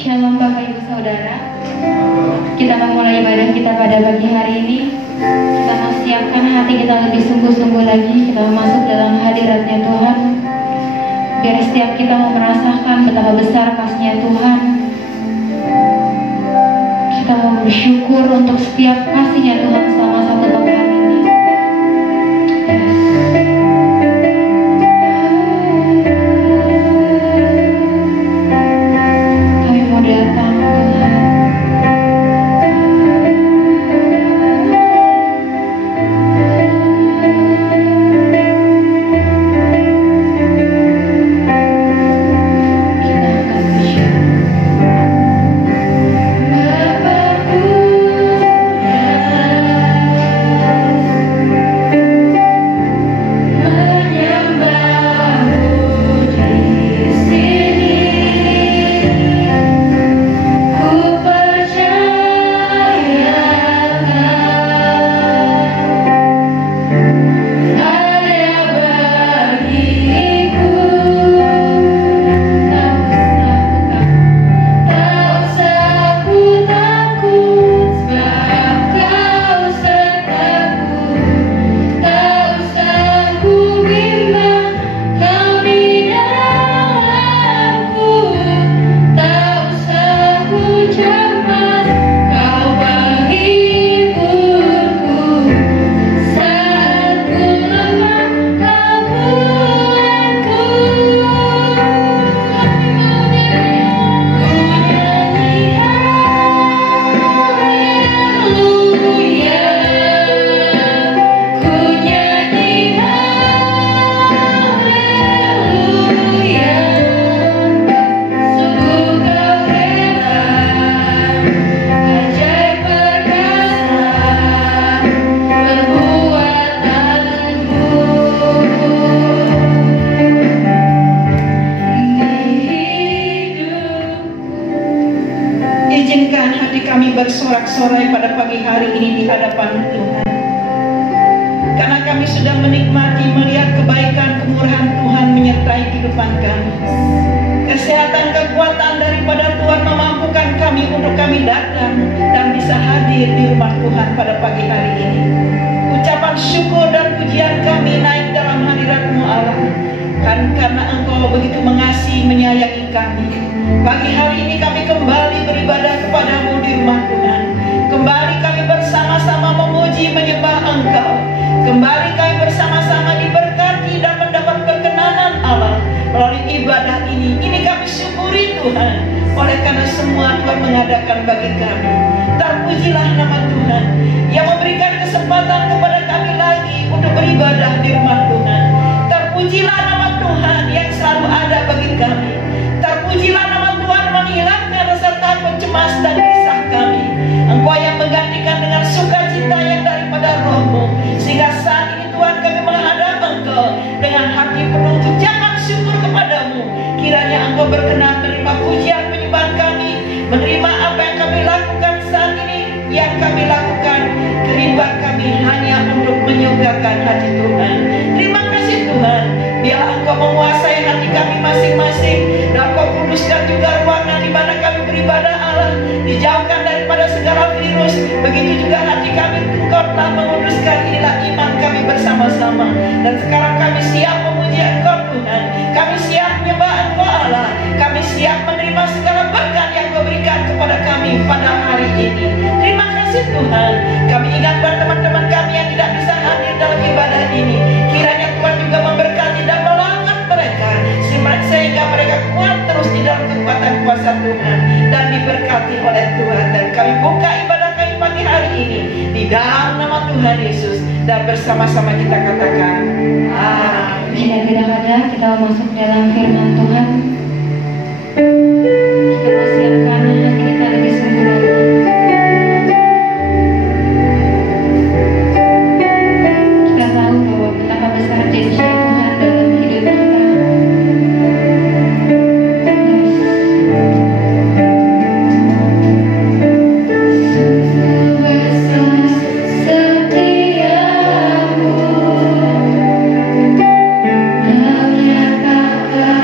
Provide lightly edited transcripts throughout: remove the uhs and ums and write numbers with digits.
Shalom Bapak Ibu Saudara. Kita memulai ibadah kita pada pagi hari ini. Kita mau siapkan hati kita lebih sungguh-sungguh lagi. Kita mau masuk dalam hadiratnya Tuhan. Biar setiap kita mau merasakan betapa besar kasih-Nya Tuhan. Kita mau bersyukur untuk setiap kasih-Nya Tuhan selama satu pagi hari ini. Kami mau datang Tuhan. Bersorak-sorai pada pagi hari ini di hadapan Tuhan, karena kami sudah menikmati melihat kebaikan kemurahan Tuhan menyertai kehidupan kami. Kesehatan kekuatan daripada Tuhan memampukan kami untuk kami datang dan bisa hadir di rumah Tuhan pada pagi hari ini. Ucapan syukur dan pujian kami naik dalam hadirat-Mu Allah, karena Engkau begitu mengasihi menyayangi kami. Pagi hari ini kami kembali beribadah kepada-Mu di rumah Tuhan. Kembali kami bersama-sama memuji menyembah Engkau. Kembali kami bersama-sama diberkati dan mendapat perkenanan Allah melalui ibadah ini. Ini kami syukuri Tuhan, oleh karena semua Tuhan mengadakan bagi kami. Terpujilah nama Tuhan yang memberikan kesempatan kepada kami lagi untuk beribadah di rumah Tuhan. Terpujilah nama Tuhan yang selalu ada bagi kami. Terpujilah nama Tuhan menghilangkan rasa takut, cemas dan risah kami. Engkau yang menggantikan dengan sukacita yang daripada Roh-Mu, sehingga saat ini Tuhan kami menghadap Engkau dengan hati penuh ucapan syukur kepadamu. Kiranya Engkau berkenan menerima pujian penyembahan kami, menerima apa yang kami lakukan saat ini. Yang kami lakukan, kehidupan kami hanya untuk menyukakan hati Tuhan. Terima kasih Tuhan, biarlah Engkau menguasai hati kami masing-masing, dan Engkau kuduskan juga ruangan di mana kami beribadah Allah, dijauhkan daripada segala virus. Begitu juga hati kami, Engkau telah menguduskan. Inilah iman kami bersama-sama, dan sekarang kami siap memuji Engkau Tuhan. Kami siap menyembah Engkau Allah. Kami siap menerima segala berkat yang Engkau berikan kepada kami pada hari ini. Terima kasih Tuhan. Kami ingat buat teman-teman kami yang tidak bisa hadir dalam ibadah ini. Kiranya Tuhan juga memberkati dan melangkah mereka, sehingga mereka kuat terus di dalam kekuatan kuasa Tuhan dan diberkati oleh Tuhan. Dan kami buka ibadah kami pagi hari ini di dalam nama Tuhan Yesus, dan bersama-sama kita katakan amin. Tidak ada, kita masuk dalam firman Tuhan. Kita mau siapkan hati kita lebih sungguh lagi. Kita tahu bahwa betapa besar janji Tuhan dalam hidup kita. Kau nyatakan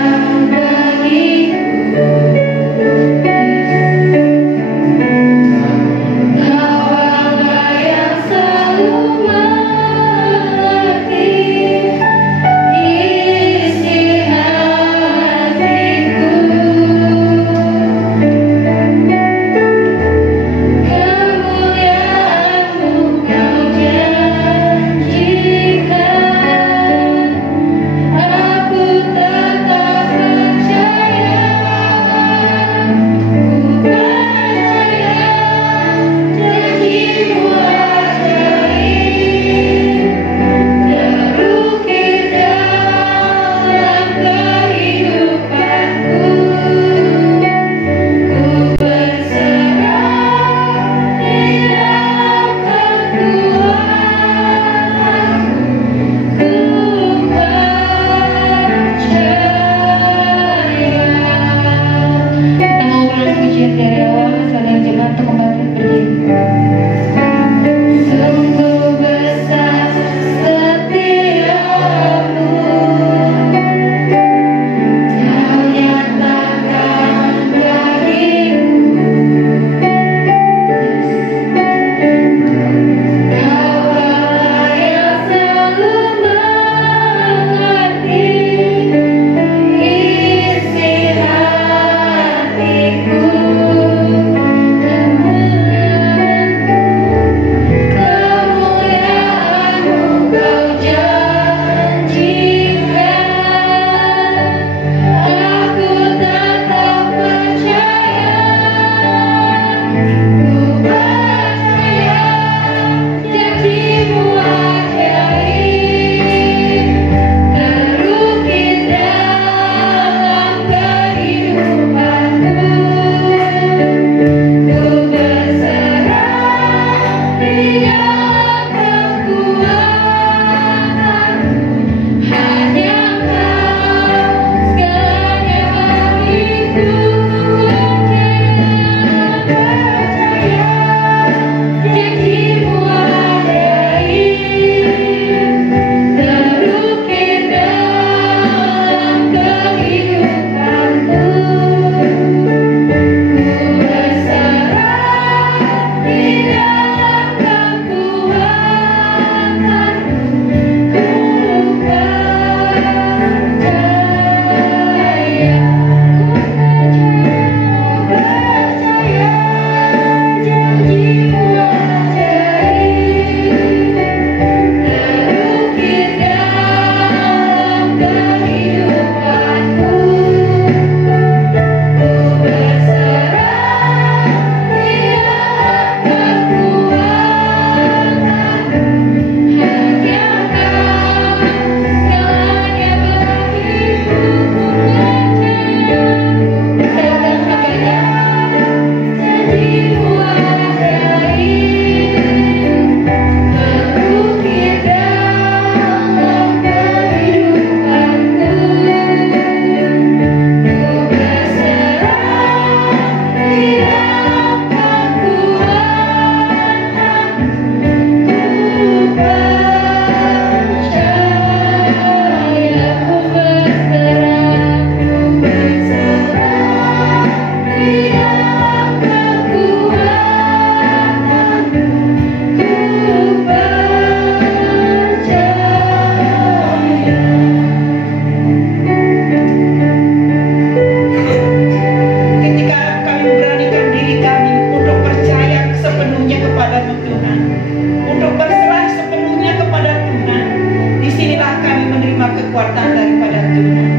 kekuatan daripada Tuhan.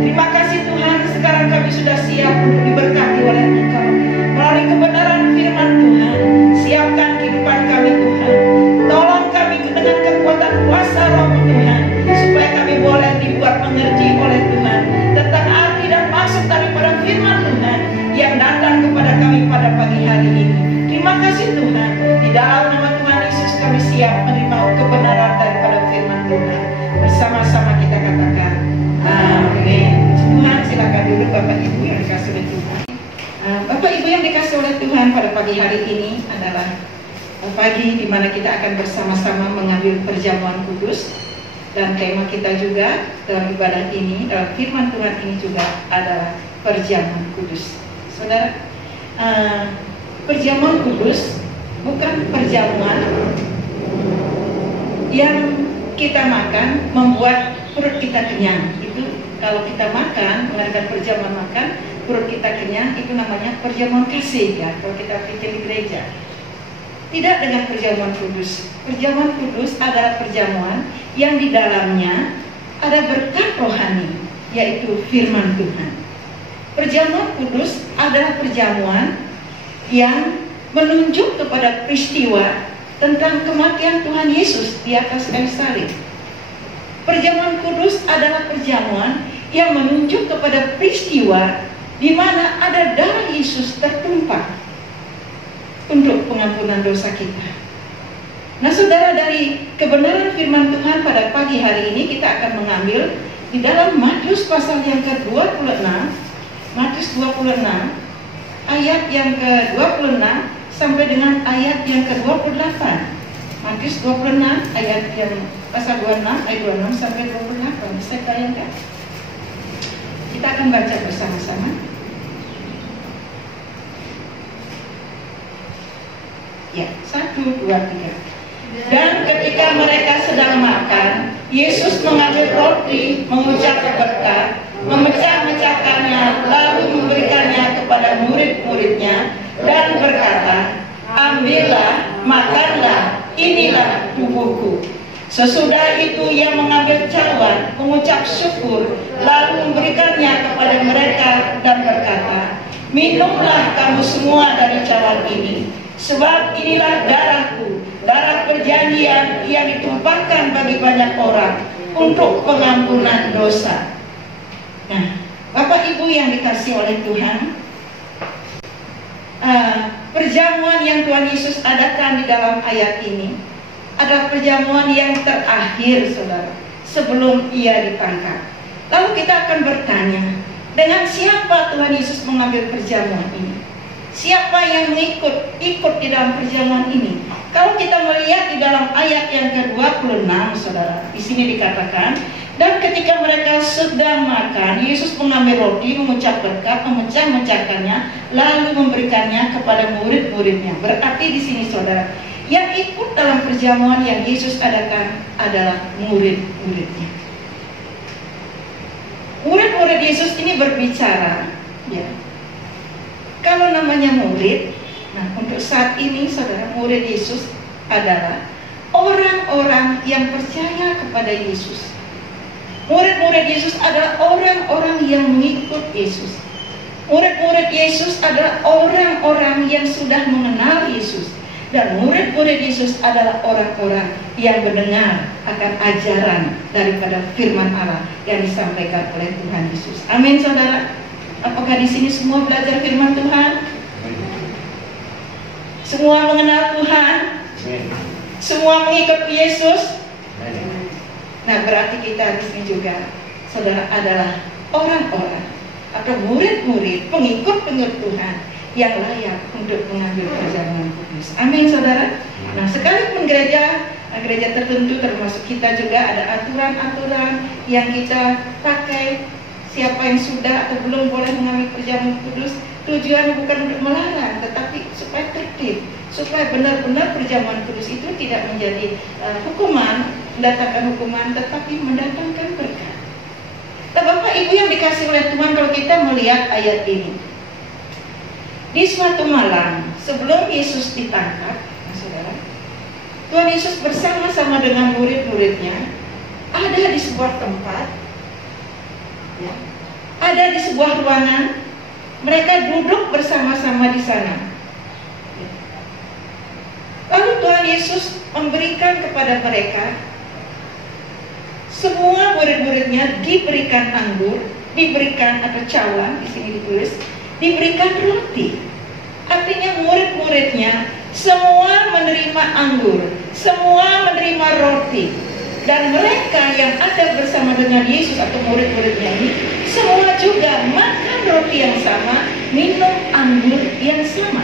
Terima kasih Tuhan, sekarang kami sudah siap untuk diberkati oleh Engkau melalui kebenaran firman Tuhan. Siapkan kehidupan kami Tuhan. Tolong kami dengan kekuatan kuasa Roh Tuhan, supaya kami boleh dibuat mengerti oleh Tuhan tentang arti dan maksud daripada firman Tuhan yang datang kepada kami pada pagi hari ini. Terima kasih Tuhan. Di dalam nama Tuhan Yesus kami siap menerima kebenaran daripada firman Tuhan. Bersama-sama kita katakan amin. Tuhan, silakan duduk Bapak Ibu yang dikasih oleh Tuhan. Bapak Ibu yang dikasih oleh Tuhan, pada pagi hari ini adalah pagi di mana kita akan bersama-sama mengambil perjamuan kudus. Dan tema kita juga dalam ibadah ini, dalam firman Tuhan ini juga adalah perjamuan kudus. Saudara, perjamuan kudus bukan perjamuan yang kita makan membuat perut kita kenyang. Itu kalau kita makan, mengadakan perjamuan makan, perut kita kenyang, itu namanya perjamuan kasih ya, kalau kita pikir di gereja. Tidak dengan perjamuan kudus. Perjamuan kudus adalah perjamuan yang di dalamnya ada berkat rohani, yaitu firman Tuhan. Perjamuan kudus adalah perjamuan yang menunjuk kepada peristiwa tentang kematian Tuhan Yesus di atas kayu salib. Perjamuan kudus adalah perjamuan yang menunjuk kepada peristiwa di mana ada darah Yesus tertumpah untuk pengampunan dosa kita. Nah saudara, dari kebenaran firman Tuhan pada pagi hari ini kita akan mengambil di dalam Matius pasal yang ke-26, Matius 26 ayat yang ke-26 sampai dengan ayat yang ke-28. Matius 26 ayat yang pasal 26 ayat 26 sampai 28. Bisa bayangkan? Kita akan baca bersama-sama. Ya, 1, 2, 3. Dan ketika mereka sedang makan, Yesus mengambil roti, mengucap berkat, memecah-mecahkannya, lalu memberikannya kepada murid-muridnya dan berkata, ambillah, makanlah, inilah tubuhku. Sesudah itu ia mengambil cawan, mengucap syukur, lalu memberikannya kepada mereka dan berkata, minumlah kamu semua dari cawan ini, sebab inilah darahku, darah perjanjian yang ditumpahkan bagi banyak orang untuk pengampunan dosa. Nah, Bapak Ibu yang dikasihi oleh Tuhan, perjamuan yang Tuhan Yesus adakan di dalam ayat ini adalah perjamuan yang terakhir, saudara, sebelum ia ditangkap. Lalu kita akan bertanya, dengan siapa Tuhan Yesus mengambil perjamuan ini? Siapa yang ikut di dalam perjamuan ini? Kalau kita melihat di dalam ayat yang ke-26, saudara, di sini dikatakan, dan ketika mereka sedang makan, Yesus mengambil roti, mengucap berkat, memecah-mecahkannya, lalu memberikannya kepada murid-muridnya. Berarti di sini, saudara, yang ikut dalam perjamuan yang Yesus adakan adalah murid-muridnya. Murid-murid Yesus ini berbicara, ya. Kalau namanya murid, nah untuk saat ini saudara, murid Yesus adalah orang-orang yang percaya kepada Yesus. Murid-murid Yesus adalah orang-orang yang mengikut Yesus. Murid-murid Yesus adalah orang-orang yang sudah mengenal Yesus. Dan murid-murid Yesus adalah orang-orang yang mendengar akan ajaran daripada firman Allah yang disampaikan oleh Tuhan Yesus. Amin saudara. Apakah di sini semua belajar firman Tuhan? Semua mengenal Tuhan? Semua mengikut Yesus? Nah, berarti kita di sini juga, saudara, adalah orang-orang atau murid-murid, pengikut-pengikut Tuhan yang layak untuk mengambil perjamuan kudus. Amin, saudara. Nah, sekalipun gereja tertentu termasuk kita juga ada aturan-aturan yang kita pakai. Siapa yang sudah atau belum boleh mengambil perjamuan kudus, tujuannya bukan untuk melarang, tetapi supaya tertib, supaya benar-benar perjamuan kudus itu tidak menjadi hukuman, mendatangkan hukuman, tetapi mendatangkan berkat. Nah, Bapak Ibu yang dikasih oleh Tuhan, kalau kita melihat ayat ini, di suatu malam sebelum Yesus ditangkap, nah, saudara, Tuhan Yesus bersama-sama dengan murid-muridnya ada di sebuah tempat, ya, ada di sebuah ruangan, mereka duduk bersama-sama di sana. Lalu Tuhan Yesus memberikan kepada mereka, semua murid-muridnya diberikan anggur, diberikan atau cawan, di sini ditulis, diberikan roti. Artinya murid-muridnya semua menerima anggur, semua menerima roti. Dan mereka yang ada bersama dengan Yesus atau murid-muridnya ini, semua juga makan roti yang sama, minum anggur yang sama.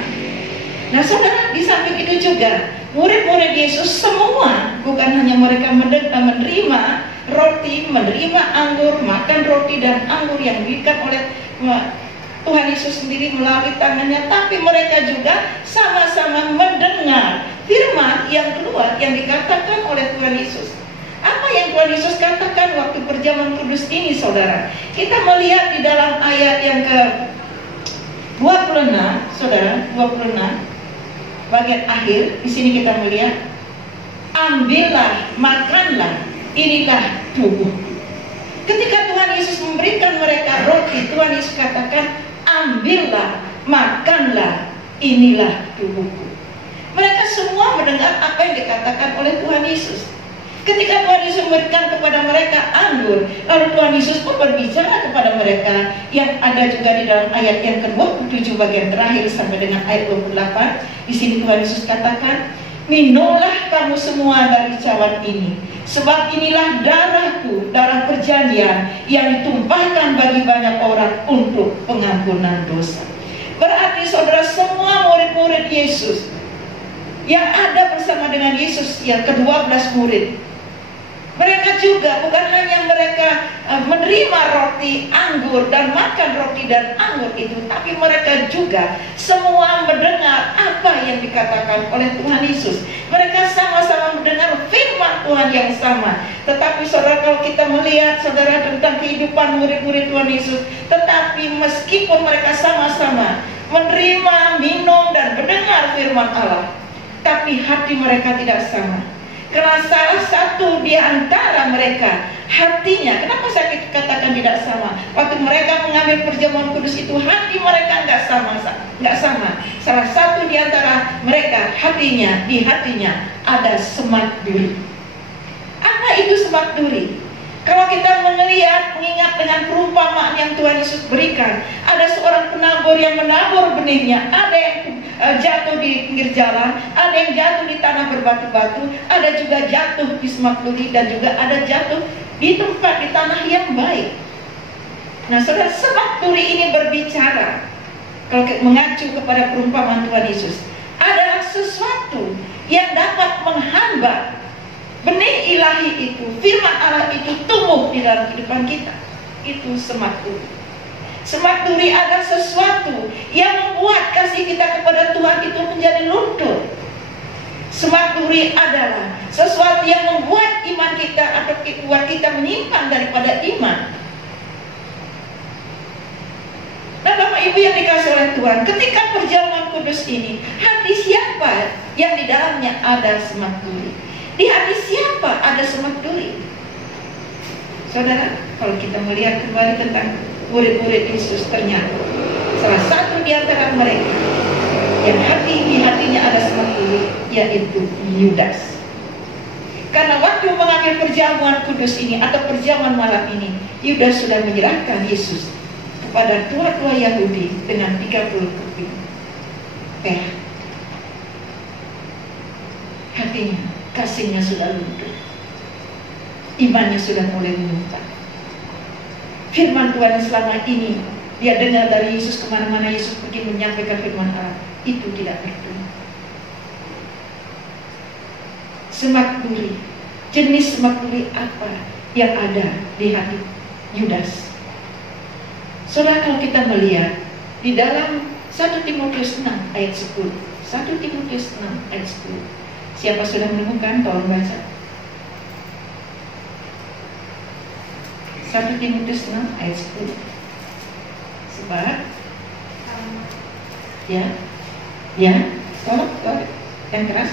Nah saudara, di samping itu juga murid-murid Yesus semua, bukan hanya mereka menerima roti, menerima anggur, makan roti dan anggur yang diberikan oleh Tuhan Yesus sendiri melalui tangannya, tapi mereka juga sama-sama mendengar firman yang keluar yang dikatakan oleh Tuhan Yesus. Apa yang Tuhan Yesus katakan waktu perjamuan kudus ini, saudara? Kita melihat di dalam ayat yang ke 26, saudara, 26 bagian akhir. Di sini kita melihat, ambillah, makanlah, inilah tubuh. Ketika Tuhan Yesus memberikan mereka roti, Tuhan Yesus katakan, ambillah, makanlah, inilah tubuhku. Mereka semua mendengar apa yang dikatakan oleh Tuhan Yesus. Ketika Tuhan Yesus memberikan kepada mereka anggur, lalu Tuhan Yesus pun berbicara kepada mereka, yang ada juga di dalam ayat yang ke-27 bagian terakhir sampai dengan ayat 28. Di sini Tuhan Yesus katakan, minumlah kamu semua dari cawan ini, sebab inilah darahku, darah perjanjian yang ditumpahkan bagi banyak orang untuk pengampunan dosa. Berarti saudara, semua murid-murid Yesus yang ada bersama dengan Yesus, yang ke-12 murid, mereka juga bukan hanya mereka menerima roti, anggur, dan makan roti dan anggur itu, tapi mereka juga semua mendengar apa yang dikatakan oleh Tuhan Yesus. Mereka sama-sama mendengar firman Tuhan yang sama. Tetapi saudara, kalau kita melihat saudara tentang kehidupan murid-murid Tuhan Yesus, tetapi meskipun mereka sama-sama menerima, minum, dan mendengar firman Allah, tapi hati mereka tidak sama. Karena salah satu di antara mereka hatinya, kenapa saya katakan tidak sama? Waktu mereka mengambil perjamuan kudus itu, hati mereka nggak sama. Salah satu di antara mereka di hatinya ada semak duri. Apa itu semak duri? Kalau kita mengingat dengan perumpamaan yang Tuhan Yesus berikan, ada seorang penabur yang menabur benihnya, ada yang jatuh di pinggir jalan, ada yang jatuh di tanah berbatu-batu, ada juga jatuh di semak duri, dan juga ada jatuh di tempat di tanah yang baik. Nah saudara, semak duri ini berbicara, kalau mengacu kepada perumpamaan Tuhan Yesus, adalah sesuatu yang dapat menghambat benih ilahi itu, firman Allah itu tumbuh di dalam kehidupan kita. Itu semak duri. Semak duri adalah sesuatu yang membuat kasih kita kepada Tuhan itu menjadi luntur. Semak duri adalah sesuatu yang membuat iman kita atau membuat kita menyimpang daripada iman. Nah Bapak Ibu yang dikasih oleh Tuhan, ketika perjamuan kudus ini, hati siapa yang di dalamnya ada semak duri? Di hati siapa ada semak duri? Saudara, kalau kita melihat kembali tentang murid-murid Yesus, ternyata salah satu di antara mereka yang di hatinya ada semak duri, yaitu Yudas. Karena waktu mengambil perjamuan kudus ini atau perjamuan malam ini, Yudas sudah menyerahkan Yesus kepada tua-tua Yahudi dengan 30 keping perak. Hatinya, kasihnya sudah luntur, imannya sudah mulai menyimpang. Firman Tuhan selama ini dia dengar dari Yesus, kemana-mana Yesus pergi menyampaikan firman Allah, itu tidak berguna. Semak duri, jenis semak duri apa yang ada di hati Yudas? Saudara, kalau kita melihat di dalam 1 Timotius 6 ayat 10, 1 Timotius 6 ayat 10, siapa sudah menemukan? Tolong baca. 1 Timotius 6 ayat 10. Sebab ya, tolong yang keras.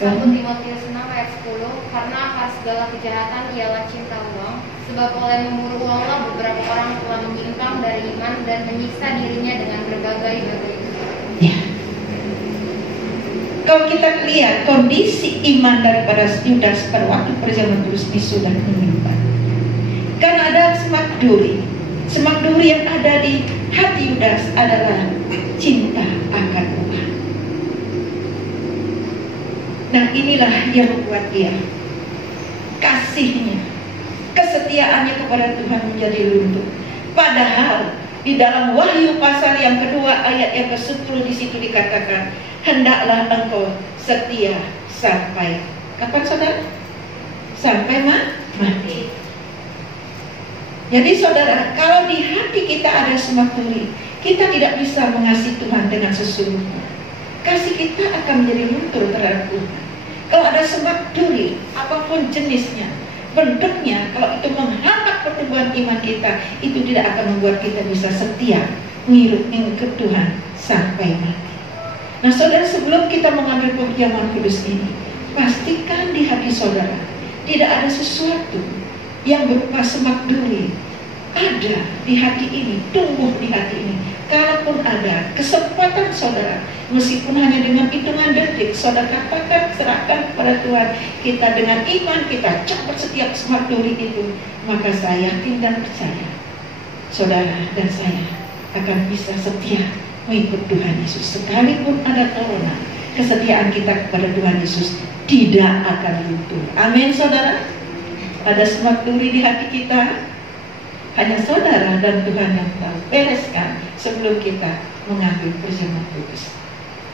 1 Timotius 6 ayat 10, karena akar segala kejahatan ialah cinta uang, sebab oleh memburu uanglah beberapa orang telah menyimpang dari iman dan menyiksa dirinya dengan berbagai-bagai dosa. Ya. Kalau kita lihat kondisi iman daripada Yudas pada waktu perjamuan kudus ini sudah menyimpang. Karena ada semak duri yang ada di hati Yudas adalah cinta akan uang. Nah, inilah yang membuat dia kasihnya, kesetiaannya kepada Tuhan menjadi luntur. Padahal di dalam Wahyu pasal yang kedua ayat yang ke-10 di situ dikatakan, hendaklah engkau setia sampai kapan, saudara? Sampai mati. Jadi saudara, kalau di hati kita ada semak duri, kita tidak bisa mengasihi Tuhan dengan sesungguhnya. Kasih kita akan menjadi luntur terhadap Tuhan. Kalau ada semak duri, apapun jenisnya, bentuknya, kalau itu menghambat pertumbuhan iman kita, itu tidak akan membuat kita bisa setia mengikut Tuhan sampai mati. Nah saudara, sebelum kita mengambil perjamuan kudus ini, pastikan di hati saudara tidak ada sesuatu yang berupa semak duri ada di hati ini, tumbuh di hati ini. Kalaupun ada kesempatan saudara, meskipun hanya dengan hitungan detik, saudara katakan, serahkan kepada Tuhan, kita dengan iman kita cepat setiap semak duri itu, maka saya yakin dan percaya saudara dan saya akan bisa setia mengikut Tuhan Yesus. Sekalipun ada corona, kesetiaan kita kepada Tuhan Yesus tidak akan luntur. Amin saudara. Ada semak duri di hati kita, hanya saudara dan Tuhan yang tahu. Bereskan sebelum kita mengambil perjamuan kudus.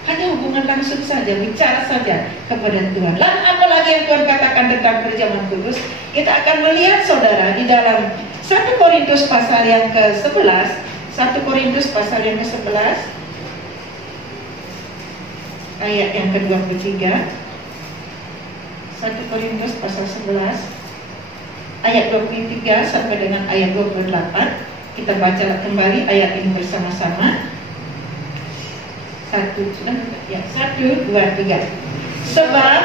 Hanya hubungan langsung saja, bicara saja kepada Tuhan. Lalu apa lagi yang Tuhan katakan tentang perjamuan kudus? Kita akan melihat saudara di dalam 1 Korintus pasal yang ke-11, 1 Korintus pasal yang ke-11 ayat yang ke-23. 1 Korintus pasal 11 ayat 23 sampai dengan ayat 28. Kita baca kembali ayat ini bersama-sama. 1, 2, 3. Sebab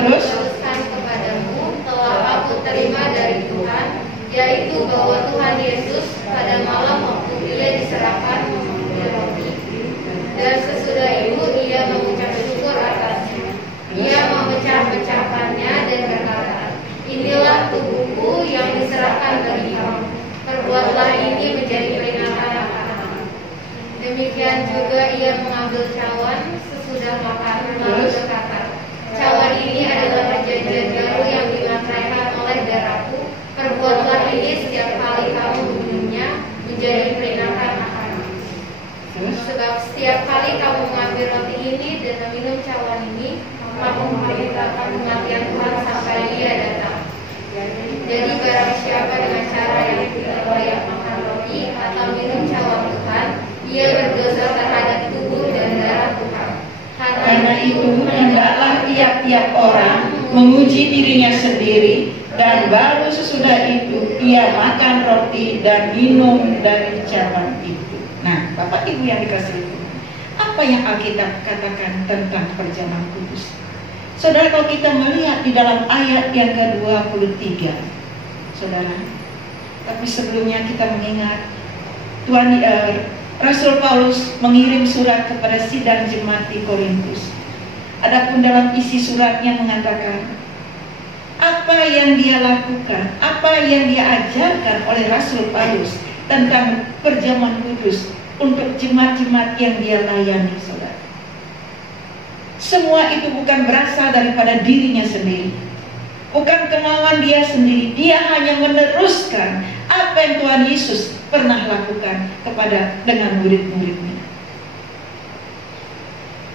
terus kepadamu telah aku terima dari Tuhan, yaitu bahwa Tuhan Yesus pada malam waktu ia diserahkan mengambil roti, dan sesudah itu ia mengucap syukur atasnya. Ia memecah-mecahkannya dan berkata, inilah tubuhku yang diserahkan bagi kamu. Perbuatlah ini menjadi peringatan akan. Demikian juga ia mengambil cawan sesudah makan, lalu berkata, cawan ini adalah perjanjian baru yang dimantaikan oleh darahku. Perbuatlah ini setiap kali kamu meminumnya menjadi peringatan akan. Sebab setiap kali kamu mengambil roti ini dan meminum cawan ini, kamu memberitakan kematian Tuhan sampai Dia datang. Jadi barang siapa dengan cara yang tidak layak makan roti atau minum cawan Tuhan, ia berdosa terhadap tubuh dan darah Tuhan. Karena itu hendaklah tiap-tiap orang menguji dirinya sendiri, dan baru sesudah itu ia makan roti dan minum dari cawan itu. Nah, Bapak Ibu yang dikasihi Tuhan, apa yang Alkitab katakan tentang perjamuan kudus? Saudara, kalau kita melihat di dalam ayat yang ke-23, saudara, tapi sebelumnya kita mengingat Tuhan Rasul Paulus mengirim surat kepada sidang jemaat di Korintus. Adapun dalam isi suratnya mengatakan apa yang dia lakukan, apa yang dia ajarkan oleh Rasul Paulus tentang perjamuan kudus untuk jemaat-jemaat yang dia layani, saudara. Semua itu bukan berasal daripada dirinya sendiri, bukan kemauan dia sendiri. Dia hanya meneruskan apa yang Tuhan Yesus pernah lakukan dengan murid-muridnya.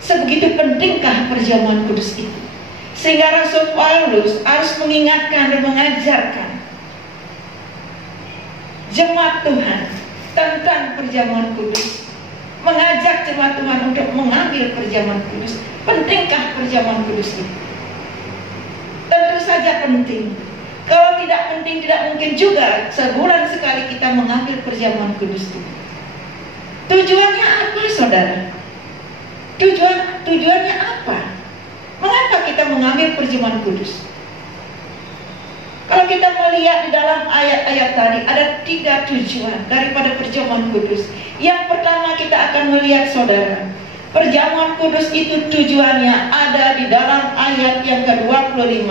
Sebegitu pentingkah perjamuan kudus itu, sehingga Rasul Paulus harus mengingatkan dan mengajarkan jemaat Tuhan tentang perjamuan kudus, mengajak jemaat Tuhan untuk mengambil perjamuan kudus. Pentingkah perjamuan kudus itu? Tentu saja penting. Kalau tidak penting, tidak mungkin juga sebulan sekali kita mengambil perjamuan kudus itu. Tujuannya apa, saudara? Tujuannya apa? Mengapa kita mengambil perjamuan kudus? Kalau kita melihat di dalam ayat-ayat tadi, ada 3 tujuan daripada perjamuan kudus. Yang pertama, kita akan melihat saudara, perjamuan kudus itu tujuannya ada di dalam ayat yang ke-25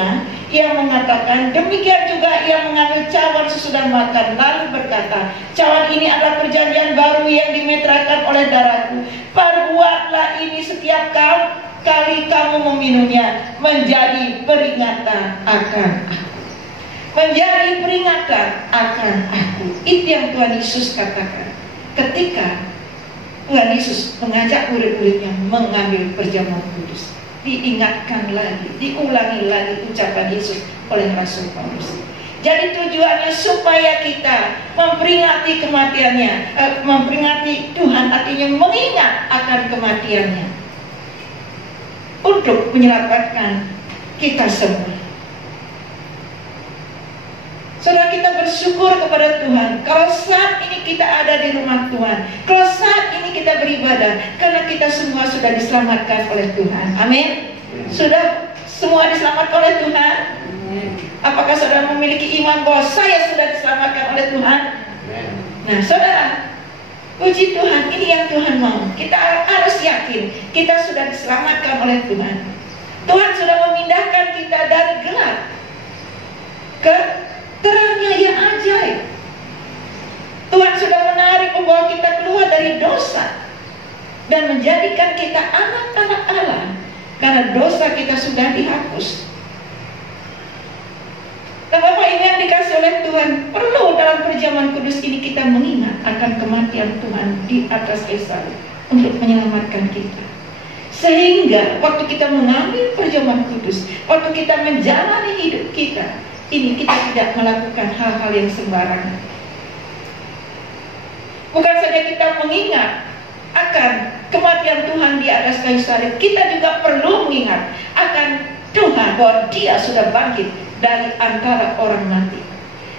yang mengatakan, demikian juga ia mengambil cawan sesudah makan lalu berkata, cawan ini adalah perjanjian baru yang dimeteraikan oleh darahku. Perbuatlah ini setiap kali kamu meminumnya menjadi peringatan akan aku. Menjadi peringatan akan aku. Itu yang Tuhan Yesus katakan ketika Tuhan Yesus mengajak murid-muridnya mengambil perjamuan kudus. Diingatkan lagi, diulangi lagi ucapan Yesus oleh Rasul Paulus. Jadi tujuannya supaya kita memperingati kematiannya, memperingati Tuhan, artinya mengingat akan kematiannya untuk menyelamatkan kita semua. Saudara, kita bersyukur kepada Tuhan kalau saat ini kita ada di rumah Tuhan, kalau saat ini kita beribadah, karena kita semua sudah diselamatkan oleh Tuhan. Amin. Sudah semua diselamatkan oleh Tuhan. Apakah saudara memiliki iman bahwa saya sudah diselamatkan oleh Tuhan? Nah saudara, puji Tuhan, ini yang Tuhan mau. Kita harus yakin kita sudah diselamatkan oleh Tuhan. Tuhan sudah memindahkan kita dari gelap ke terangnya yang ajaib. Tuhan sudah menarik membawa kita keluar dari dosa dan menjadikan kita anak-anak Allah, karena dosa kita sudah dihapus. Nah Bapak Ibu yang dikasih oleh Tuhan, perlu dalam perjamuan kudus ini kita mengingat akan kematian Tuhan di atas kayu salib untuk menyelamatkan kita. Sehingga waktu kita mengambil perjamuan kudus, waktu kita menjalani hidup kita, ini kita tidak melakukan hal-hal yang sembarangan. Bukan saja kita mengingat akan kematian Tuhan di atas kayu salib, kita juga perlu mengingat akan Tuhan bahwa Dia sudah bangkit dari antara orang mati.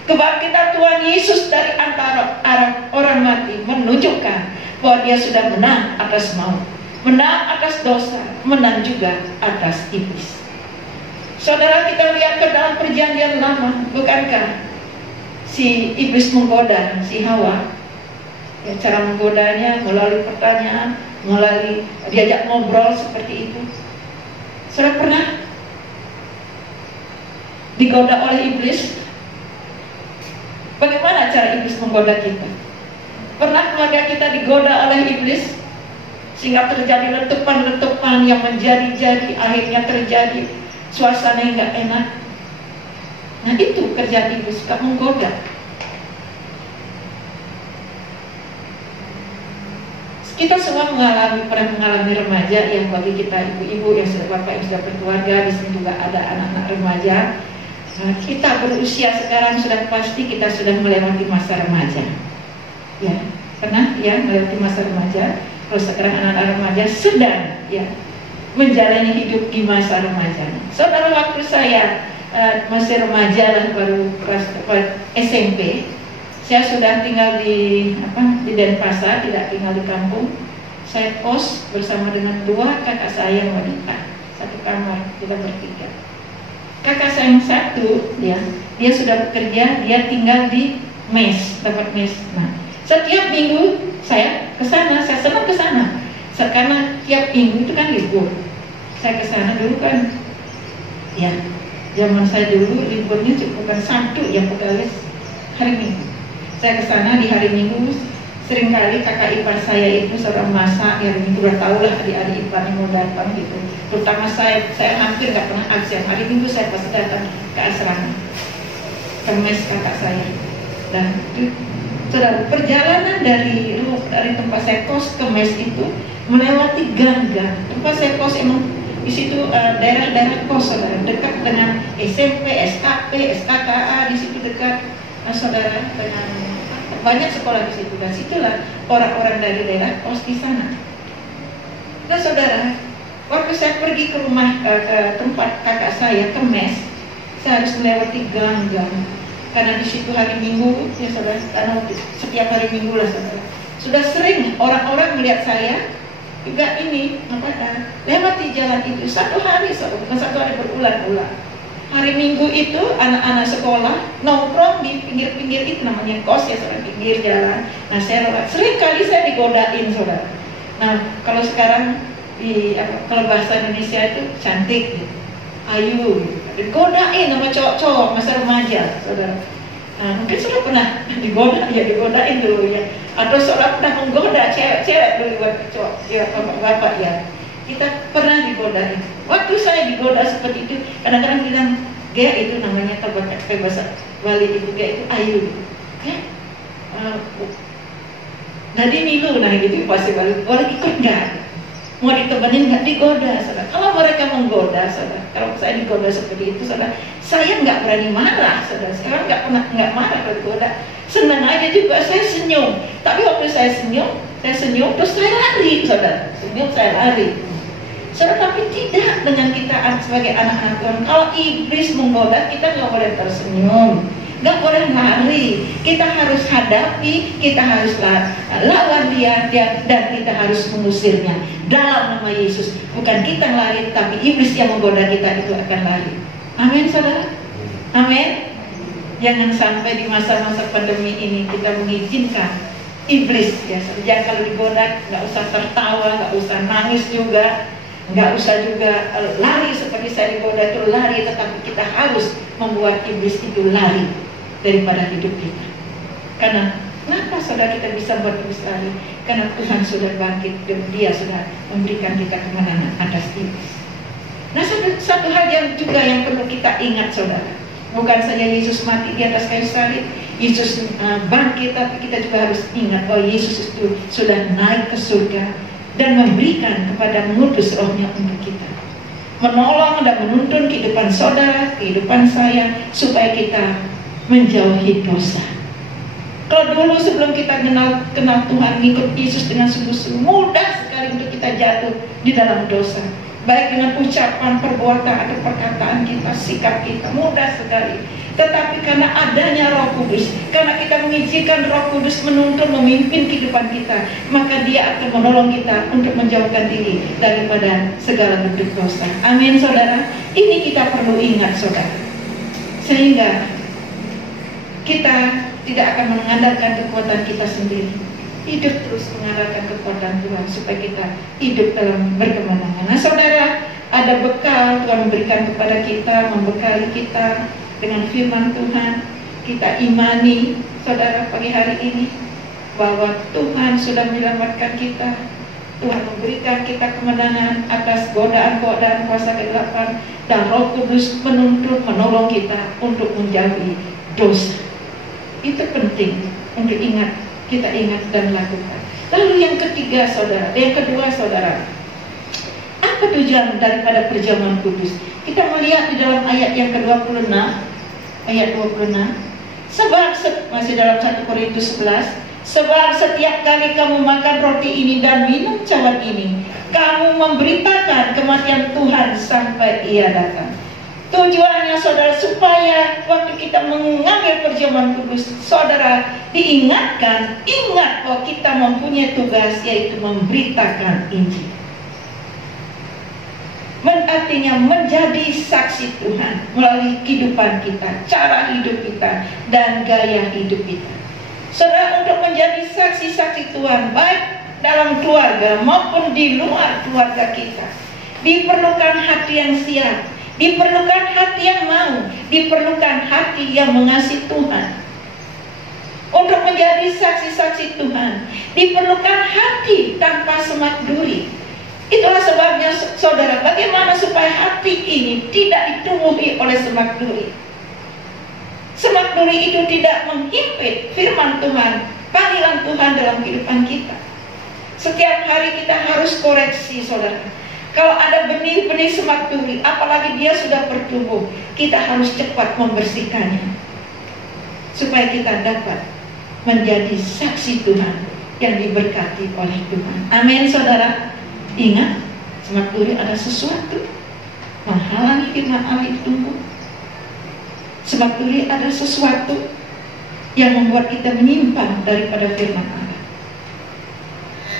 Kebangkitan Tuhan Yesus dari antara orang mati menunjukkan bahwa Dia sudah menang atas maut, menang atas dosa, menang juga atas iblis. Saudara, kita lihat ke dalam perjanjian lama, bukankah si iblis menggoda si Hawa? Ya, cara menggodanya melalui pertanyaan, melalui diajak ngobrol seperti itu. Saudara pernah digoda oleh iblis? Bagaimana cara iblis menggoda kita? Pernah keluarga kita digoda oleh iblis sehingga terjadi letupan-letupan yang menjadi-jadi, akhirnya terjadi suasana yang gak enak? Nah itu kerja iblis, suka menggoda. Kita semua pernah mengalami remaja, yang bagi kita ibu-ibu yang sudah bapak yang sudah berkeluarga, di sini juga ada anak-anak remaja. Nah, kita berusia sekarang sudah pasti kita sudah melewati masa remaja. Ya, pernah ya melewati masa remaja. Kalau sekarang anak-anak remaja sedang ya menjalani hidup di masa remaja. Saudara, waktu saya masih remaja lah, baru kelas SMP, saya sudah tinggal di Denpasar, tidak tinggal di kampung. Saya kos bersama dengan 2 kakak saya yang wanita, satu kamar, kita bertiga. Kakak saya yang satu, dia sudah bekerja, dia tinggal di mes, dapat mes. Nah, setiap minggu saya ke sana, saya senang ke sana. Karena tiap minggu itu kan libur. Saya ke sana dulu kan, ya, zaman saya dulu liburnya bukan Sabtu ya, pegawai hari Minggu. Saya ke sana di hari Minggu, seringkali kakak ipar saya itu seorang masak, hari Minggu udah tahu lah adik-adik ipar yang mau datang gitu. Terutama saya hampir nggak pernah absen. Hari Minggu saya pasti datang ke asrama, ke mes kakak saya. Dan itu, saudara, perjalanan dari tempat saya kos ke mes itu melewati gang-gang. Tempat saya kos emang di situ daerah-daerah kos, saudara, dekat dengan SMP, SKP, SKKA, di situ dekat, saudara, dengan banyak sekolah di situ. Dan situlah orang-orang dari daerah kos di sana. Nah saudara, waktu saya pergi ke rumah, ke tempat kakak saya, ke mes, saya harus melewati gang-gang. Karena di situ hari Minggu, ya saudara, karena setiap hari Minggu lah saudara, sudah sering orang-orang melihat saya juga ini lewati jalan itu satu hari, bukan satu hari, berulang-ulang. Hari Minggu itu anak-anak sekolah nongkrong di pinggir-pinggir itu, namanya kos ya, saudara, pinggir jalan. Nah saya lewat, sering kali saya digodain, saudara. Nah kalau sekarang kalau bahasa Indonesia itu cantik, ayu, digodain sama cowok-cowok masa remaja, saudara. Nah, mungkin saudara pernah digodain dulu ya, atau saudara pernah menggoda cewek-cewek dulu buat cowok, ya bapak-bapak ya. Kita pernah digodain. Waktu saya digoda seperti itu, kadang-kadang bilang, Gea itu namanya pakai bahasa Bali itu, Gea itu ayu, ya. Jadi nilu, nah gitu pasti Bali. Orang ikut nggak? Mau ditemenin nggak? Digoda, saudara. Kalau mereka menggoda, saudara, kalau saya digoda seperti itu, saudara, saya nggak berani marah, saudara. Saya nggak marah kalau digoda. Senang aja juga, saya senyum. Tapi waktu saya senyum, terus saya lari, saudara. Senyum, saya lari. Saudara, tapi tidak dengan kita sebagai anak-anak Tuhan. Kalau iblis menggoda, kita nggak boleh tersenyum, nggak boleh lari. Kita harus hadapi, kita harus lawan dia, dan kita harus mengusirnya dalam nama Yesus. Bukan kita lari, tapi iblis yang menggoda kita itu akan lari. Amin, saudara. Amin. Jangan sampai di masa-masa pandemi ini kita mengizinkan iblis ya. Jangan kalau digoda nggak usah tertawa, nggak usah nangis juga. Nggak usah juga lari seperti saya digoda itu lari, tetapi kita harus membuat iblis itu lari daripada hidup kita. Karena kenapa saudara kita bisa buat iblis lari? Karena Tuhan sudah bangkit dan Dia sudah memberikan kita kemenangan atas iblis. Nah, satu hal yang juga yang perlu kita ingat, saudara, bukan saja Yesus mati di atas kayu salib, Yesus bangkit, tapi kita juga harus ingat bahwa Yesus itu sudah naik ke surga dan memberikan kepada mengutus rohnya untuk kita, menolong dan menuntun kehidupan saudara, kehidupan saya, supaya kita menjauhi dosa. Kalau dulu sebelum kita kenal Tuhan, ikut Yesus dengan sungguh-sungguh, mudah sekali untuk kita jatuh di dalam dosa, baik dengan ucapan, perbuatan, atau perkataan kita, sikap kita, mudah sekali. Tetapi karena adanya Roh Kudus, karena kita mengizinkan Roh Kudus menuntun, memimpin kehidupan kita, maka Dia akan menolong kita untuk menjauhkan diri daripada segala bentuk dosa. Amin, saudara. Ini kita perlu ingat, saudara, sehingga kita tidak akan mengandalkan kekuatan kita sendiri. Hidup terus mengandalkan kekuatan Tuhan supaya kita hidup dalam berkemenangan. Nah, saudara, ada bekal Tuhan memberikan kepada kita, membekali kita dengan firman Tuhan. Kita imani, saudara, pagi hari ini bahwa Tuhan sudah menyelamatkan kita. Tuhan memberikan kita kemenangan atas godaan-godaan kuasa kegelapan, dan Roh Kudus menuntun, menolong kita untuk menjauhi dosa. Itu penting untuk kita ingat dan lakukan. Lalu yang ketiga, saudara, yang kedua, saudara, apa tujuan daripada perjamuan kudus? Kita melihat di dalam ayat yang ke-26, ayat 26. Sebab masih dalam 1 Korintus 11, sebab setiap kali kamu makan roti ini dan minum cawan ini, kamu memberitakan kematian Tuhan sampai Ia datang. Tujuannya, saudara, supaya waktu kita mengambil perjamuan kudus, saudara, diingatkan, ingat bahwa kita mempunyai tugas, yaitu memberitakan Injil. Artinya menjadi saksi Tuhan melalui kehidupan kita, cara hidup kita, dan gaya hidup kita. Saudara, untuk menjadi saksi-saksi Tuhan, baik dalam keluarga maupun di luar keluarga kita, diperlukan hati yang siap, diperlukan hati yang mau, diperlukan hati yang mengasihi Tuhan. Untuk menjadi saksi-saksi Tuhan, diperlukan hati tanpa semak duri. Itulah sebabnya, saudara, bagaimana supaya hati ini tidak ditumbuhi oleh semak duri. Semak duri itu tidak menghimpit firman Tuhan, panggilan Tuhan dalam kehidupan kita. Setiap hari kita harus koreksi, saudara. Kalau ada benih-benih semak duri, apalagi dia sudah bertumbuh, kita harus cepat membersihkannya, supaya kita dapat menjadi saksi Tuhan yang diberkati oleh Tuhan. Amin, saudara. Ingat, semak duri ada sesuatu menghalangi firman Allah itu tumbuh. Semak duri ada sesuatu yang membuat kita menyimpang daripada firman Allah.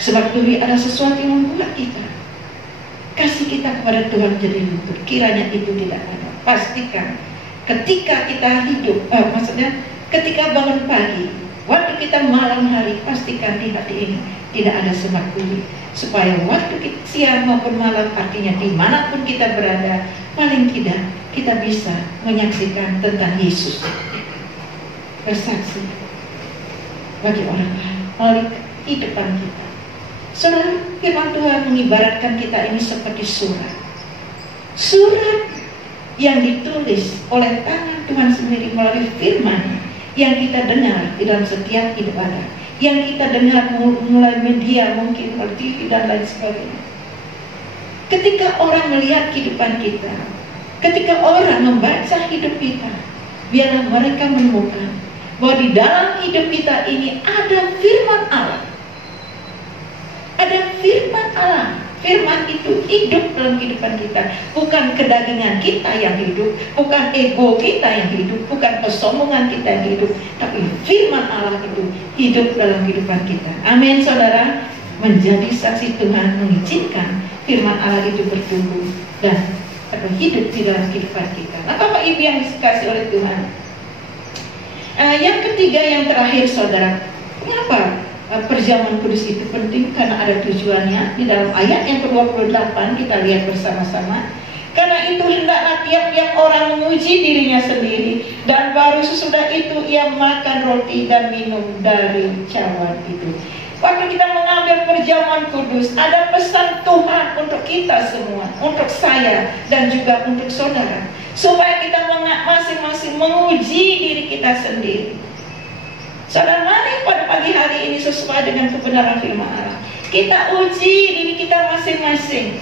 Sebab duri ada sesuatu yang membuat kita, kasih kita kepada Tuhan jadi luntur. Kiranya itu tidak ada. Pastikan ketika kita hidup, maksudnya ketika bangun pagi, waktu kita malam hari, pastikan di hati ini tidak ada semak duri. Supaya waktu kita siang maupun malam, artinya dimanapun kita berada, paling tidak kita bisa menyaksikan tentang Yesus, bersaksi bagi orang lain melalui kehidupan kita. Saudara, firman Tuhan mengibaratkan kita ini seperti surat yang ditulis oleh tangan Tuhan sendiri melalui firman yang kita dengar di dalam setiap ibadah, yang kita dengar melalui media, mungkin melalui TV dan lain sebagainya. Ketika orang melihat kehidupan kita, ketika orang membaca hidup kita, biarlah mereka menemukan bahwa di dalam hidup kita ini ada firman Allah. Ada firman Allah. Firman itu hidup dalam kehidupan kita. Bukan kedagingan kita yang hidup, bukan ego kita yang hidup, bukan kesombongan kita yang hidup, tapi firman Allah itu hidup dalam kehidupan kita. Amin, saudara. Menjadi saksi Tuhan, mengizinkan firman Allah itu bertumbuh dan hidup di dalam kehidupan kita. Nah, Bapak Ibu yang dikasihi oleh Tuhan, yang ketiga, yang terakhir, saudara, mengapa perjamuan kudus itu penting? Karena ada tujuannya. Di dalam ayat yang ke-28 kita lihat bersama-sama. Karena itu hendaklah tiap-tiap orang menguji dirinya sendiri, dan baru sesudah itu ia makan roti dan minum dari cawan itu. Waktu kita mengambil perjamuan kudus, ada pesan Tuhan untuk kita semua, untuk saya dan juga untuk saudara, supaya kita masing-masing menguji diri kita sendiri. Saudara, mari pada pagi hari ini sesuai dengan kebenaran firman Allah, kita uji diri kita masing-masing.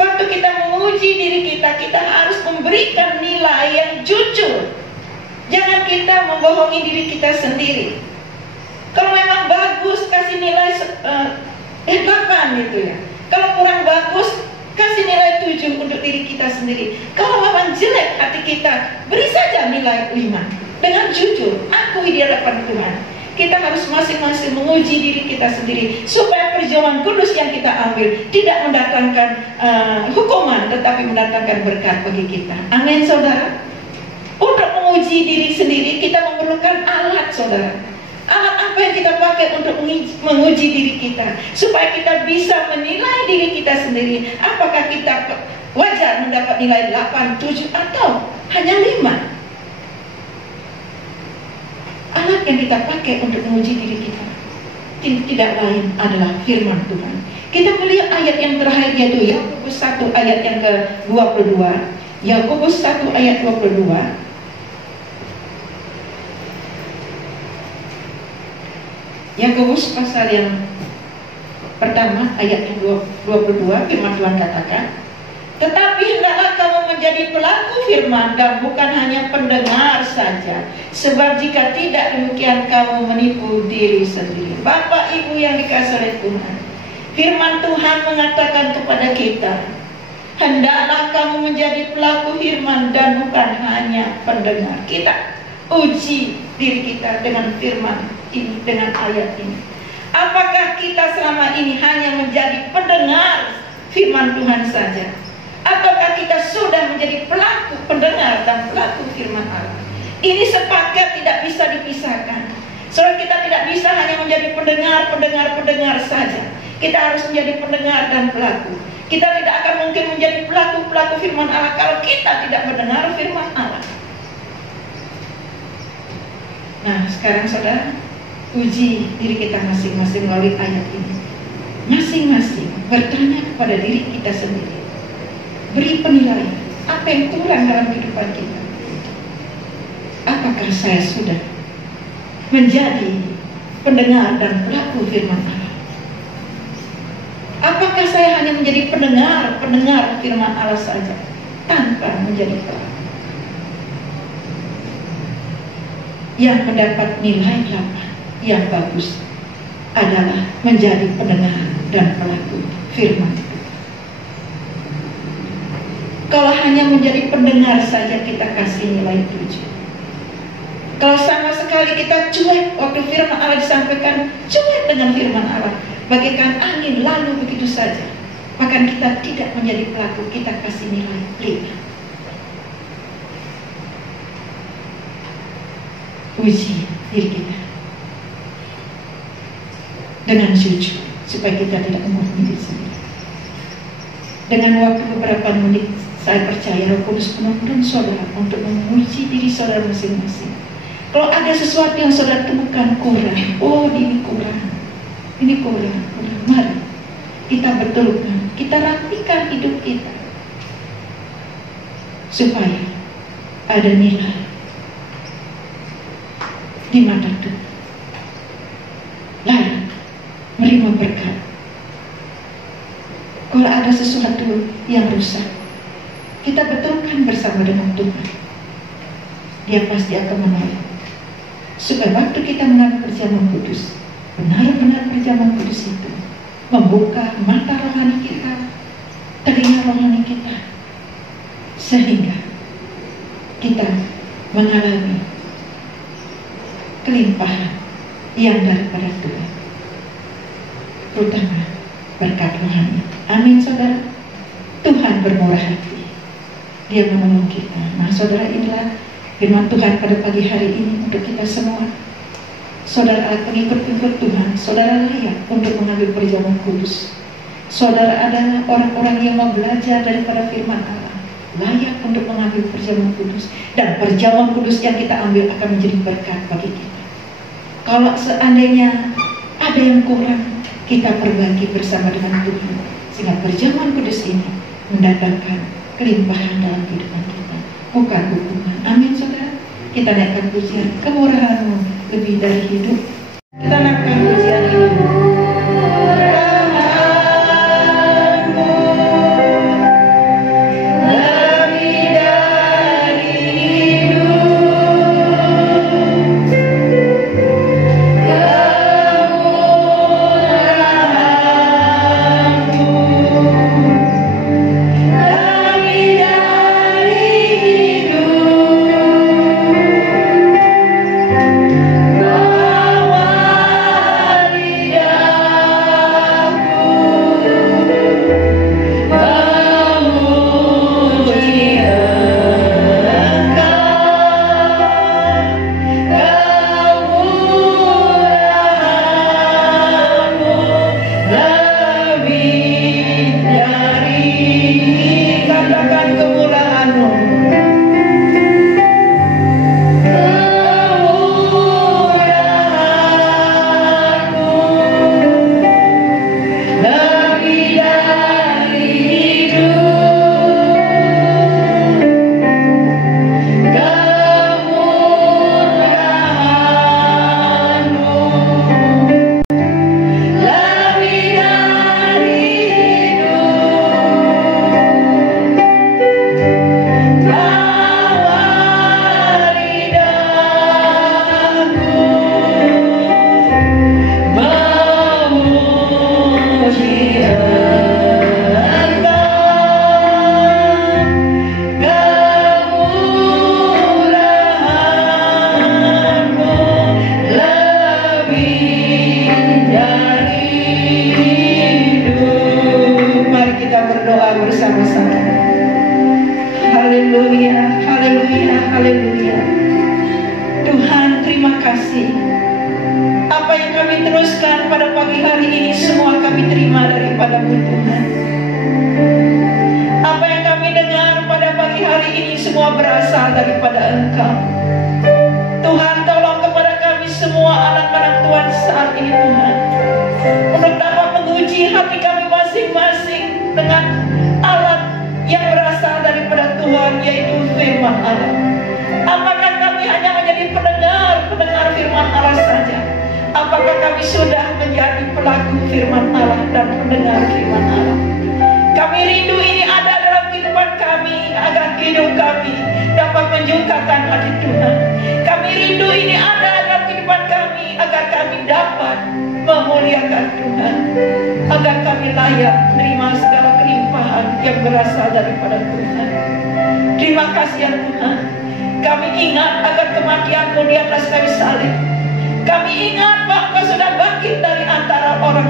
Waktu kita menguji diri kita, kita harus memberikan nilai yang jujur. Jangan kita membohongi diri kita sendiri. Kalau memang bagus, kasih nilai 8 gitu ya. Kalau kurang bagus, kasih nilai 7 untuk diri kita sendiri. Kalau memang jelek hati kita, beri saja nilai 5. Dengan jujur, akui di hadapan Tuhan. Kita harus masing-masing menguji diri kita sendiri, supaya perjamuan kudus yang kita ambil tidak mendatangkan hukuman, tetapi mendatangkan berkat bagi kita. Amin, saudara. Untuk menguji diri sendiri, kita memerlukan alat, saudara. Alat apa yang kita pakai untuk menguji diri kita, supaya kita bisa menilai diri kita sendiri. Apakah kita wajar mendapat nilai 8, 7 atau hanya 5? Alat yang kita pakai untuk menguji diri kita tidak lain adalah firman Tuhan. Kita melihat ayat yang terakhir, yaitu Yakobus 1 ayat yang ke-22. Yakobus 1 ayat 22. Yakobus pasal yang pertama ayat yang 22, firman Tuhan katakan, tetapi hendaklah kamu menjadi pelaku firman dan bukan hanya pendengar saja, sebab jika tidak demikian kamu menipu diri sendiri. Bapak Ibu yang dikasihi oleh Tuhan, firman Tuhan mengatakan kepada kita, hendaklah kamu menjadi pelaku firman dan bukan hanya pendengar. Kita uji diri kita dengan firman ini, dengan ayat ini. Apakah kita selama ini hanya menjadi pendengar firman Tuhan saja, ataukah kita sudah menjadi pelaku pendengar dan pelaku firman Allah? Ini sepakat tidak bisa dipisahkan. Soalnya kita tidak bisa hanya menjadi pendengar saja. Kita harus menjadi pendengar dan pelaku. Kita tidak akan mungkin menjadi pelaku firman Allah kalau kita tidak mendengar firman Allah. Nah, sekarang saudara, uji diri kita masing-masing melalui ayat ini. Masing-masing bertanya kepada diri kita sendiri. Beri penilaian, apa yang kurang dalam kehidupan kita. Apakah saya sudah menjadi pendengar dan pelaku firman Allah? Apakah saya hanya menjadi pendengar firman Allah saja, tanpa menjadi pelaku? Yang mendapat nilai 8 yang bagus adalah menjadi pendengar dan pelaku firman. Kalau hanya menjadi pendengar saja, kita kasih nilai 7. Kalau sama sekali kita cuek waktu firman Allah disampaikan, cuek dengan firman Allah, bagaikan angin lalu begitu saja. Bahkan kita tidak menjadi pelaku, kita kasih nilai 5. Uji diri kita dengan jujur supaya kita tidak membohongi diri sendiri. Dengan waktu beberapa menit, saya percaya Roh Kudus menuntun saudara untuk menguji diri saudara masing-masing. Kalau ada sesuatu yang saudara temukan kurang, oh ini kurang, mari kita betulkan, kita rapikan hidup kita supaya ada nilai di mata Tuhan. Lalu menerima berkat. Kalau ada sesuatu yang rusak, kita betulkan bersama dengan Tuhan. Dia pasti akan menolong. Supaya waktu kita mengambil perjamuan kudus, benar-benar perjamuan kudus itu membuka mata rohani kita, telinga rohani kita, sehingga kita mengalami kelimpahan yang daripada Tuhan, terutama berkat rohani. Amin saudara. Tuhan bermurah hati, Dia menolong kita. Nah saudara, inilah firman Tuhan pada pagi hari ini untuk kita semua. Saudara adalah pengikut-pengikut Tuhan, saudara layak untuk mengambil perjamuan kudus. Saudara adalah orang-orang yang mau belajar daripada firman Allah, layak untuk mengambil perjamuan kudus. Dan perjamuan kudus yang kita ambil akan menjadi berkat bagi kita. Kalau seandainya ada yang kurang, kita perbaiki bersama dengan Tuhan, sehingga perjamuan kudus ini mendatangkan kelimpahan dalam kehidupan kita, bukan hukuman. Amin saudara. Kita naikkan pujian kemurahan-Mu lebih dari hidup. Kita naikkan pujian ini.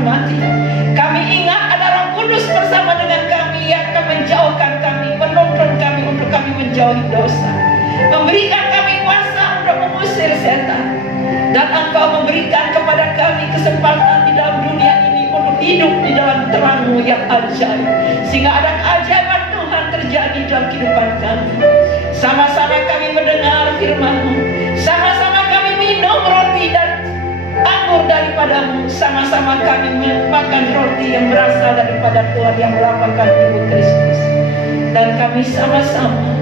hormati. Kami ingat ada Roh Kudus bersama dengan kami yang akan menjauhkan kami, menuntun kami untuk kami menjauhi dosa, memberikan kami kuasa untuk mengusir setan. Dan Engkau memberikan kepada kami kesempatan di dalam dunia ini untuk hidup di dalam terang-Mu yang ajaib, sehingga ada keajaiban Tuhan terjadi dalam kehidupan kami. Sama-sama kami mendengar firman-Mu, sama-sama kami minum roti dan anggur daripada-Mu, sama-sama kami makan roti yang berasal daripada Tuhan yang melambangkan tubuh Kristus. Dan kami sama-sama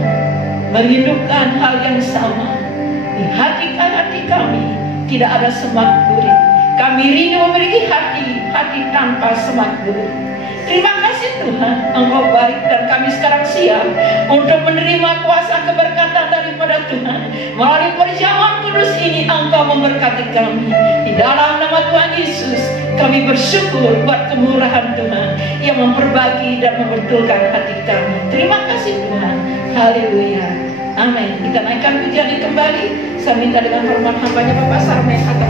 merindukan hal yang sama. Di hati kami tidak ada semak duri. Kami rindu memiliki hati tanpa semak duri. Terima kasih Tuhan, Engkau baik, dan kami sekarang siap untuk menerima kuasa keberkatan daripada Tuhan. Melalui perjamuan kudus ini Engkau memberkati kami. Di dalam nama Tuhan Yesus kami bersyukur buat kemurahan Tuhan yang memperbaiki dan membetulkan hati kami. Terima kasih Tuhan. Haleluya. Amin. Kita naikkan pujian ini kembali. Saya minta dengan hormat hambanya Bapak Sarmen akan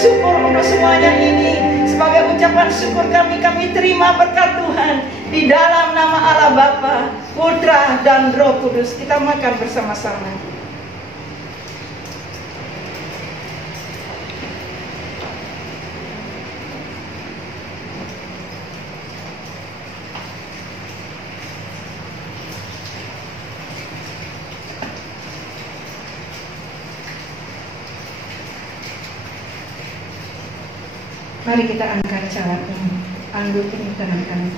bersyukur untuk semuanya ini. Sebagai ucapan syukur kami terima berkat Tuhan di dalam nama Allah Bapa, Putra dan Roh Kudus. Kita makan bersama-sama. Mari kita angkat cawan ini, anggur ini tangan kami.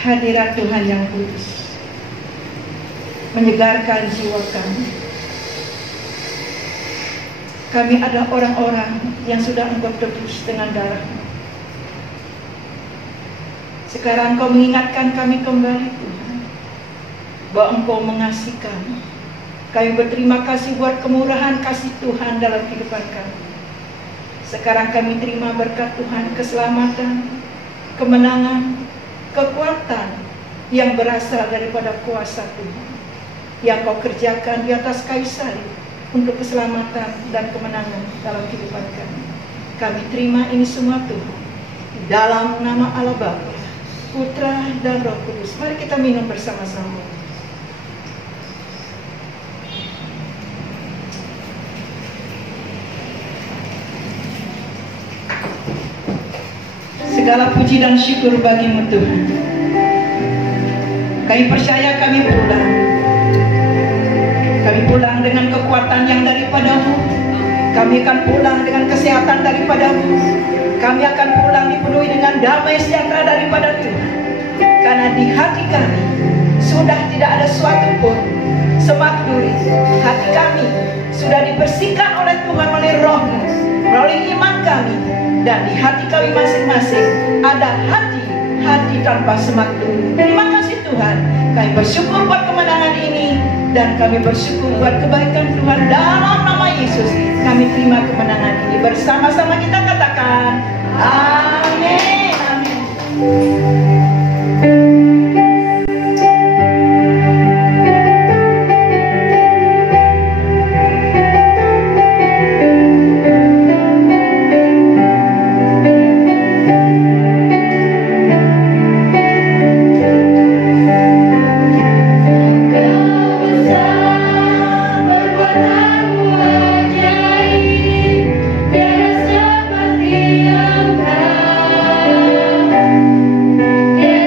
Hadirat Tuhan yang kudus menyegarkan jiwa kami. Kami adalah orang-orang yang sudah Engkau tebus dengan darah-Mu. Sekarang Engkau mengingatkan kami kembali, Tuhan, bahwa Engkau mengasihi kami. Kami berterima kasih buat kemurahan kasih Tuhan dalam kehidupan kami. Sekarang kami terima berkat Tuhan, keselamatan, kemenangan, kekuatan yang berasal daripada kuasa Tuhan yang Kau kerjakan di atas kayu salib untuk keselamatan dan kemenangan dalam kehidupan kami. Kami terima ini semua Tuhan dalam nama Allah Bapa, Putra dan Roh Kudus. Mari kita minum bersama-sama. Segala puji dan syukur bagi-Mu Tuhan. Kami percaya kami pulang. Kami pulang dengan kekuatan yang daripada-Mu. Kami akan pulang dengan kesehatan daripada-Mu. Kami akan pulang dipenuhi dengan damai sejahtera daripada Tuhan. Karena di hati kami sudah tidak ada suatu pun semak duri. Hati kami sudah dibersihkan oleh Tuhan, oleh Roh-Mu, melalui iman kami. Dan di hati kami masing-masing ada hati tanpa semak duri. Terima kasih Tuhan. Kami bersyukur buat kemenangan ini, dan kami bersyukur buat kebaikan Tuhan. Dalam nama Yesus kami terima kemenangan ini. Bersama-sama kita katakan amin. Amin. Yeah.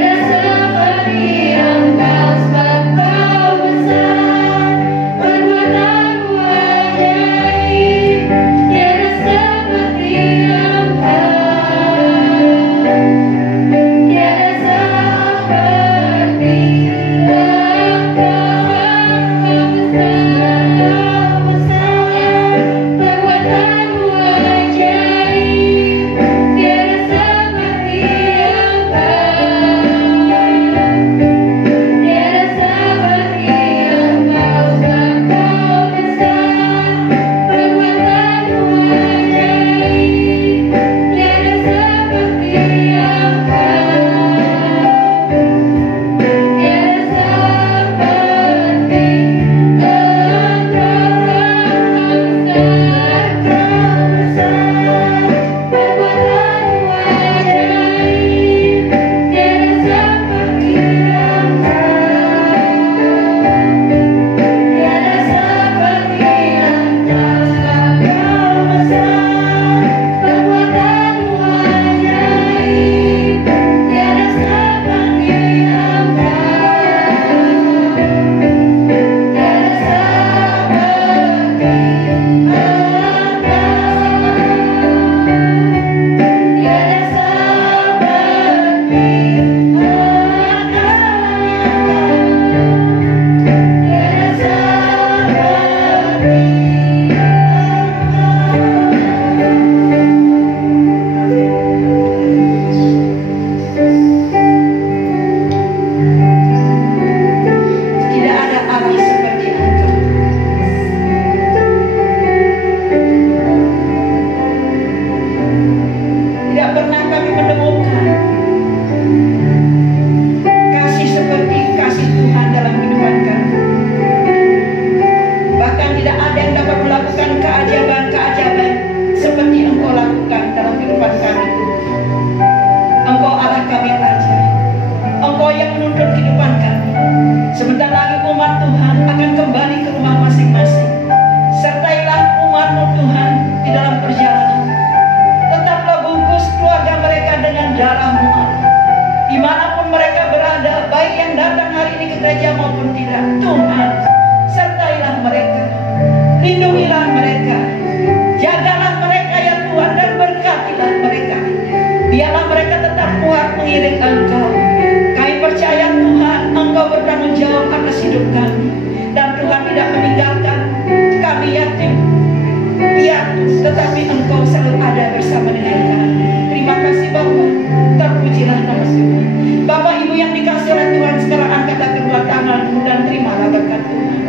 tetapi Engkau selalu ada bersama dengan kami. Terima kasih Bapa, terpujilah nama Tuhan. Bapak Ibu yang dikasih oleh Tuhan, sekarang angkatlah kedua tanganmu dan terimalah berkat Tuhan.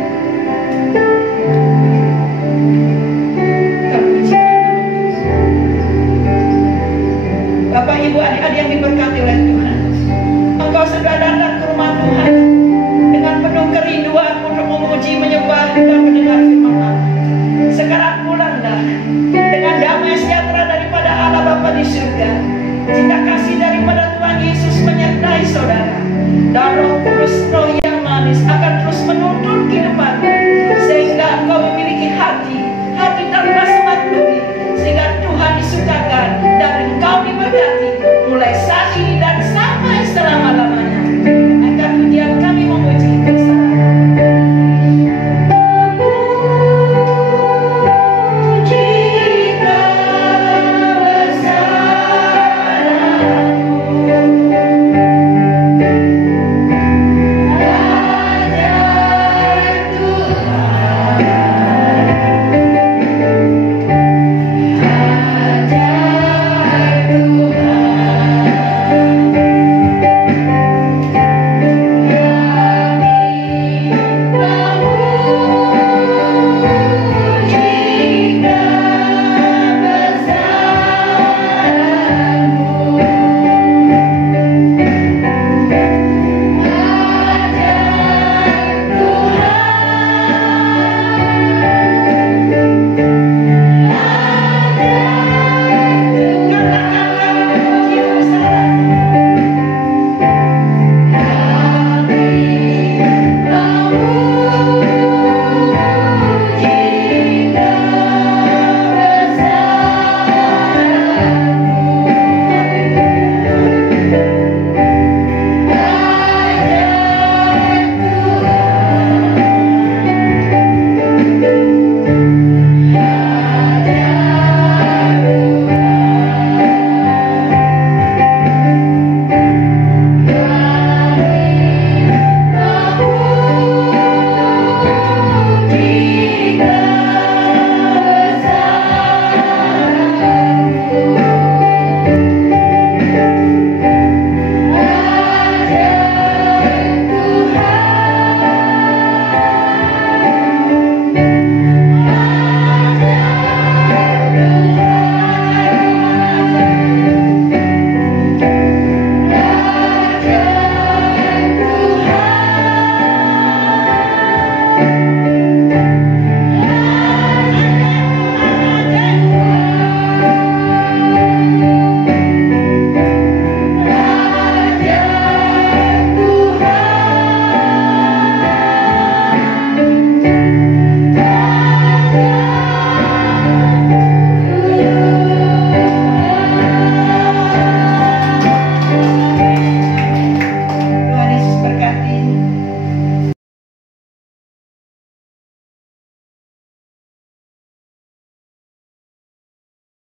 Terpujilah nama Tuhan. Bapak Ibu adik-adik yang diberkati oleh Tuhan, Engkau sudah datang ke rumah Tuhan dengan penuh kerinduan untuk memuji, menyembah dan mendengar firman Allah. Sekarang pulanglah dengan damai sejahtera daripada Allah Bapa di surga, cinta kasih daripada Tuhan Yesus menyertai saudara, dan Roh Kudus, Roh yang manis akan terus menuntun kehidupan